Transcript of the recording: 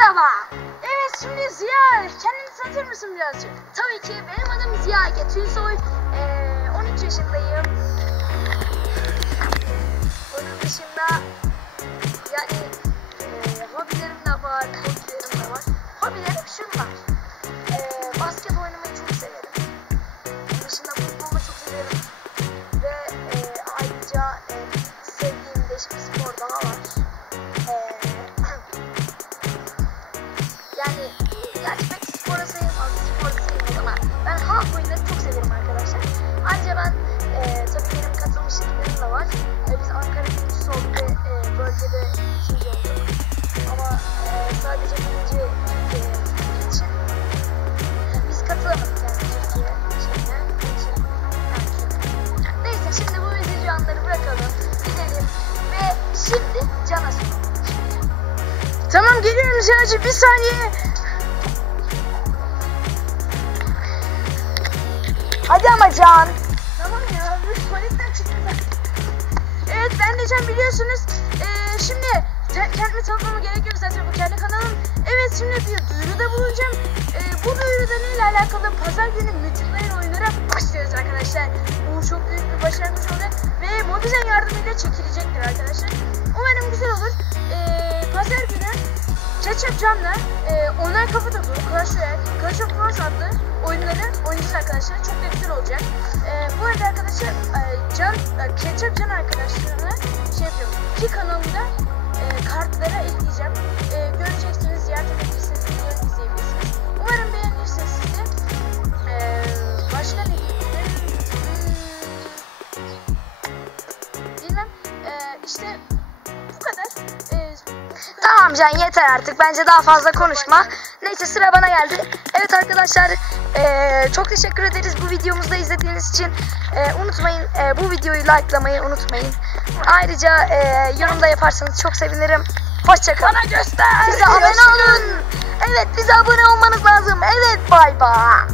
Merhaba. Evet şimdi Ziya kendini tanıtır mısın birazcık? Tabii ki benim adım Ziya Getülsoy. Ee, 13 yaşındayım. Onun dışında yani e, hobilerim de var, hobilerim de var. Hobilerim şunlar. Ee, basket oynamayı çok severim. Onun dışında futbolu çok severim. Ve e, ayrıca e, sevdiğim değişik bir spor daha var. Gerçi pek spora sayılmaz, ama ben halk oyunları çok severim arkadaşlar. Ayrıca ben e, tabii benim katılmış liglerim de var. E, biz Ankara birincisi olduk ve e, bölgede ikinci olduk. Ama e, sadece birinci Türkiye için biz katılamadık yani Türkiye şeyine. Neyse şimdi bu üzücü anları bırakalım, gidelim ve şimdi Can'a soralım. Tamam geliyorum Ziya'cığım bir saniye. Hadi ama Can. Tamam ya, tuvaletten çıktık. Evet ben de Can biliyorsunuz. Ee, şimdi kendimi tanıtmama gerek yok zaten bu kendi kanalım. Evet şimdi bir duyuruda bulunacağım. Ee, bu duyuruda neyle alakalı pazar günü multiplayer oyunlara başlıyoruz arkadaşlar. Bu çok büyük bir başlangıç olacak ve Mobizen yardımıyla çekilecektir arkadaşlar. Umarım güzel olur. Ee, Ketchup Can'la e, online kafa topu, Clash Royale, Clash of Clans adlı oyunları oynayacağız arkadaşlar. Çok da güzel olacak. E, bu arada arkadaşlar e, Can, e, Ketchup Can arkadaşlarına şey yapıyorum. İki kanalında e, kartlara Tamam Can yeter artık. Bence daha fazla konuşma. Neyse sıra bana geldi. Evet arkadaşlar eee, çok teşekkür ederiz bu videomuzu da izlediğiniz için. Eee, unutmayın eee, bu videoyu likelamayı unutmayın. Ayrıca eee, yorumda yaparsanız çok sevinirim. Hoşçakalın. Bana göster. Bize abone olun. Evet bize abone olmanız lazım. Evet bay bay.